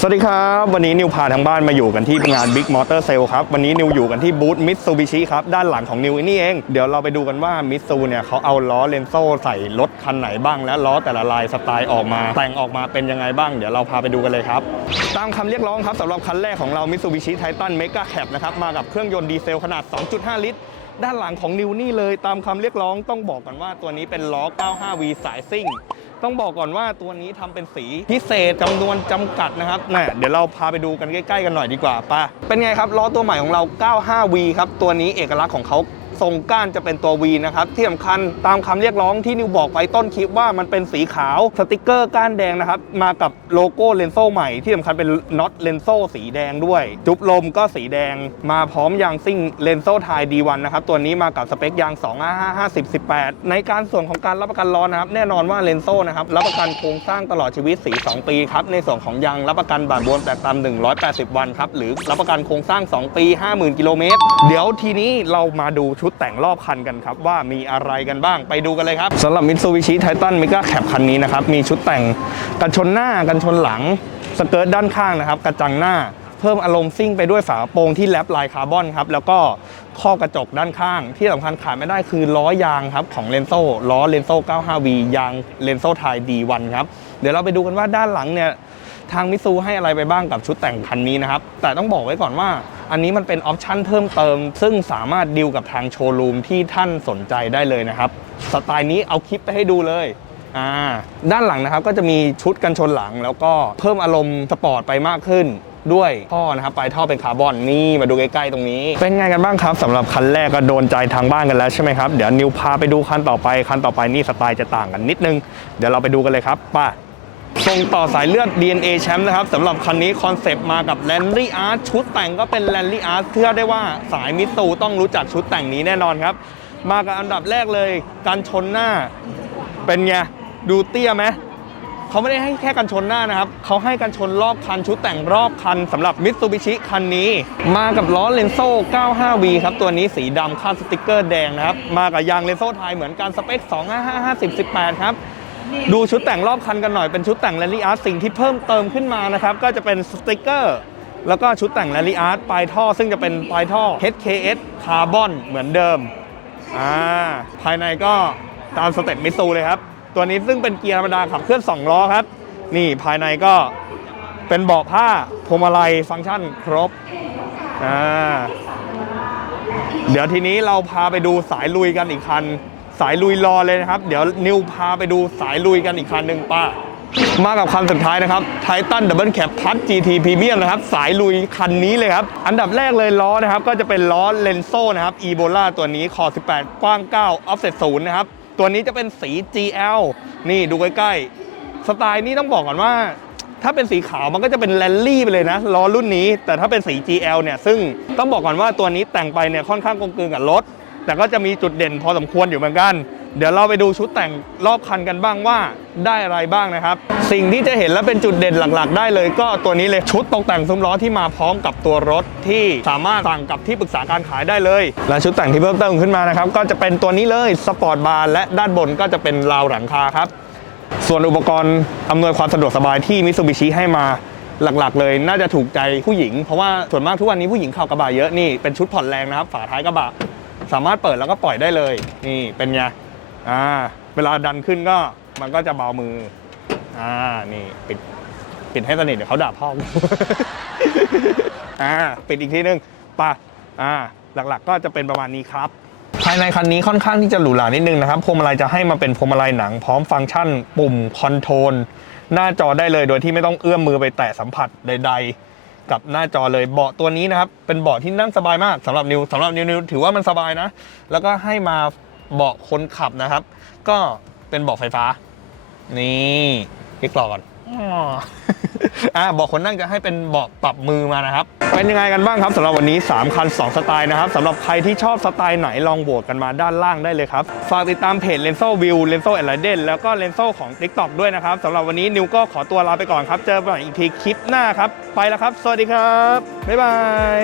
สวัสดีครับ วันนี้นิวพาทางบ้านมาอยู่กันที่งาน Big Motor Sale ครับ วันนี้นิวอยู่กันที่บูธมิตซูบิชิครับ ด้านหลังของนิวนี่เอง เดี๋ยวเราไปดูกันว่ามิตซูเนี่ยเขาเอาล้อเลนโซ่ใส่รถคันไหนบ้าง และล้อแต่ละลายสไตล์ออกมา แต่งออกมาเป็นยังไงบ้าง เดี๋ยวเราพาไปดูกันเลยครับ ตามคำเรียกร้องครับสำหรับคันแรกของเรา Mitsubishi Titan Mega Cab นะครับมากับเครื่องยนต์ดีเซลขนาด 2.5 ลิตรด้านหลังของนิวนี่เลย ตามคำเรียกร้องต้องบอกกันว่าตัวนี้เป็นล้อ 95V สายซิ่ง ต้องบอกก่อนว่าตัวนี้ทำเป็นสีพิเศษจำนวนจำกัดนะครับน่ะเดี๋ยวเราพาไปดูกันใกล้ๆกันหน่อยดีกว่าป่ะเป็นไงครับล้อตัวใหม่ของเรา 95V ครับตัวนี้เอกลักษณ์ของเขา ทรงก้านจะเป็นตัว V นะครับที่สำคัญตามคำเรียกร้องที่นิวบอกไปต้นคลิปว่ามันเป็นสีขาวสติกเกอร์ก้านแดงนะครับมากับโลโก้เลนโซ่ใหม่ที่สำคัญเป็นน็อตเลนโซ่สีแดงด้วย จุบลมก็สีแดงมาพร้อมยางซิ่งเลนโซ่ไทย D1 นะครับตัวนี้มากับสเปคยาง255 50 18 ในการส่วนของการรับประกันล้อนะครับแน่นอนว่าเลนโซ่นะครับรับประกันโครงสร้างตลอดชีวิตสี2ปีครับในส่วนของยางรับประกันบาดบวมแตกตาม180 วันครับหรือรับประกันโครงสร้าง 2 ปี 50,000กิโลเมตรเดี๋ยวทีนี้เรามาดูชุดดแต่งรอบคันกันครับ ว่ามีอะไรกันบ้างไปดูกันเลยครับสำหรับ Mitsubishi Titan Mega Cab คันนี้นะครับ มีชุดแต่งกันชนหน้ากันชนหลัง สเกิร์ตด้านข้างนะครับ กระจังหน้าเพิ่มอารมณ์ซิ่งไปด้วยฝาโปรงที่แลปลายคาร์บอนครับแล้วก็ข้อกระจกด้านข้าง ที่สำคัญขาดไม่ได้คือล้อยางครับของเลนโซ่ล้อเลนโซ่ 95V ยางเลนโซ่ไทย D1 ครับ เดี๋ยวเราไปดูกันว่าด้านหลังเนี่ยทางมิซูให้อะไรไปบ้างกับชุดแต่งคันนี้นะครับ แต่ต้องบอกไว้ก่อนว่า อันนี้มันเป็นออปชั่นเพิ่มเติม ซึ่งสามารถดิวกับทางโชว์รูมที่ท่านสนใจได้เลยนะครับสไตล์นี้เอาคลิปไปให้ดูเลยด้านหลังนะครับก็จะมีชุดกันชนหลัง แล้วก็เพิ่มอารมณ์สปอร์ตไปมากขึ้นด้วยท่อนะครับปลายท่อเป็นคาร์บอนนี่มาดูใกล้ๆตรงนี้ เป็นไงกันบ้างครับสำหรับคันแรกก็โดนใจทางบ้านกันแล้วใช่ไหมครับเดี๋ยวนิวพาไปดูคันต่อไปคันต่อไปนี่สไตล์จะต่างกันนิดนึง เดี๋ยวเราไปดูกันเลยครับไป ส่งต่อสายเลือด DNA แชมป์นะครับสำหรับคันนี้คอนเซปต์มากับ l a n d y Art ชุดแต่งก็เป็น l a n d y Art เชื่อได้ว่าสายมิตซูต้องรู้จักชุดแต่งนี้แน่นอนครับ มากับอันดับแรกเลยการชนหน้า เป็นไง ดูเตี้ยไหมเขาไม่ได้ให้แค่กันชนหน้านะครับเขาให้กันชนรอบคันชุดแต่งรอบคันสำหรับมิตซูบิชิคันนี้ มากับล้อเลนโซ่ 95V ครับ ตัวนี้สีดำคาดสติกเกอร์แดงนะครับ มากับยางเลนโซ่ไทยเหมือนกันสเปค 255 50 18 ครับ ดูชุดแต่งรอบคันกันหน่อยเป็นชุดแต่งแรลลี่อาร์ตสิ่งที่เพิ่มเติมขึ้นมานะครับก็จะเป็นสติกเกอร์ แล้วก็ชุดแต่งแรลลี่อาร์ตปลายท่อ ซึ่งจะเป็นปลายท่อ HKS คาร์บอนเหมือนเดิมอ่าภายในก็ตามสเต็ปมิตซูเลยครับ ตัวนี้ซึ่งเป็นเกียร์ธรรมดาขับเคลื่อน2ล้อครับ นี่ภายในก็เป็นเบาะผ้าพวงมาลัยฟังก์ชันครบอ่าเดี๋ยวทีนี้เราพาไปดูสายลุยกันอีกคัน สายลุยรอเลยนะครับ เดี๋ยวนิวพาไปดูสายลุยกันอีกคันหนึ่งป้า มากับคันสุดท้ายนะครับไททันดับเบิลแคปพัท GT Premium นะครับ สายลุยคันนี้เลยครับ อันดับแรกเลยล้อนะครับ ก็จะเป็นล้อเลนโซนะครับ e b o l a ตัวนี้คอ 18 กว้าง9 offset 0นะครับ ตัวนี้จะเป็นสี GL นี่ดูใกล้ๆสไตล์นี้ต้องบอกก่อนว่าถ้าเป็นสีขาวมันก็จะเป็นแรลลี่ไปเลยนะล้อรุ่นนี้ แต่ถ้าเป็นสี GL เนี่ยซึ่งต้องบอกก่อนว่าตัวนี้แต่งไปเนี่ยค่อนข้างกลมกลืนกับรถ แต่ก็จะมีจุดเด่นพอสมควรอยู่เหมือนกัน เดี๋ยวเราไปดูชุดแต่งรอบคันกันบ้างว่าได้อะไรบ้างนะครับ สิ่งที่จะเห็นและเป็นจุดเด่นหลักๆ ได้เลย ก็ตัวนี้เลยชุดตกแต่งซุ้มล้อที่มาพร้อมกับตัวรถที่สามารถสั่งกับที่ปรึกษาการขายได้เลย และชุดแต่งที่เพิ่มเติมขึ้นมานะครับก็จะเป็นตัวนี้เลยสปอร์ตบาร์และด้านบนก็จะเป็นราวหลังคาครับส่วนอุปกรณ์อำนวยความสะดวกสบายที่มิ t ซูบิชิให้มาหลักๆ เลยน่าจะถูกใจผู้หญิง เพราะว่าส่วนมากทุกวันนี้ผู้หญิงขับกระบะเยอะนี่เป็นชุดผ่อนแรงนะครับ ฝาท้ายกระบะ สามารถเปิดแล้วก็ปล่อยได้เลย นี่เป็นไงอ่าเวลาดันขึ้นก็มันก็จะเบามืออ่านี่ปิดปิดให้สนิทเดี๋ยวเขาด่าพ่ออ่าปิดอีกทีนึงปะอ่าหลักๆ ก็จะเป็นประมาณนี้ครับ ภายในคันนี้ค่อนข้างที่จะหรูหรานิดนึงนะครับพวงมาลัยจะให้มาเป็นพวงมาลัยหนังพร้อมฟังก์ชัน ปุ่มคอนโทรลหน้าจอได้เลยโดยที่ไม่ต้องเอื้อมมือไปแตะสัมผัสใด ๆ กับหน้าจอเลยเบาะตัวนี้นะครับเป็นเบาะที่นั่งสบายมากสำหรับนิวสำหรับนิวนิวถือว่ามันสบายนะ แล้วก็ให้มาเบาะคนขับนะครับ ก็เป็นเบาะไฟฟ้า นี่คลิกรอก่อน อ่าบาะคนนั่งจะให้เป็นเบาะปรับมือมานะครับ เป็นยังไงกันบ้างครับสำหรับวันนี้ 3 คัน 2 สไตล์นะครับสำหรับใครที่ชอบสไตล์ไหนลองโหวตกันมาด้านล่างได้เลยครับ ฝากติดตามเพจ l e n s o View l e n s o a n d r i d e n แล้วก็ l e n s o ของ TikTok ด้วยนะครับสำหรับวันนี้นิวก็ขอตัวลาไปก่อนครับ เจอกันใหม่อีกทีคลิปหน้าครับ ไปแล้วครับ สวัสดีครับ บ๊ายบาย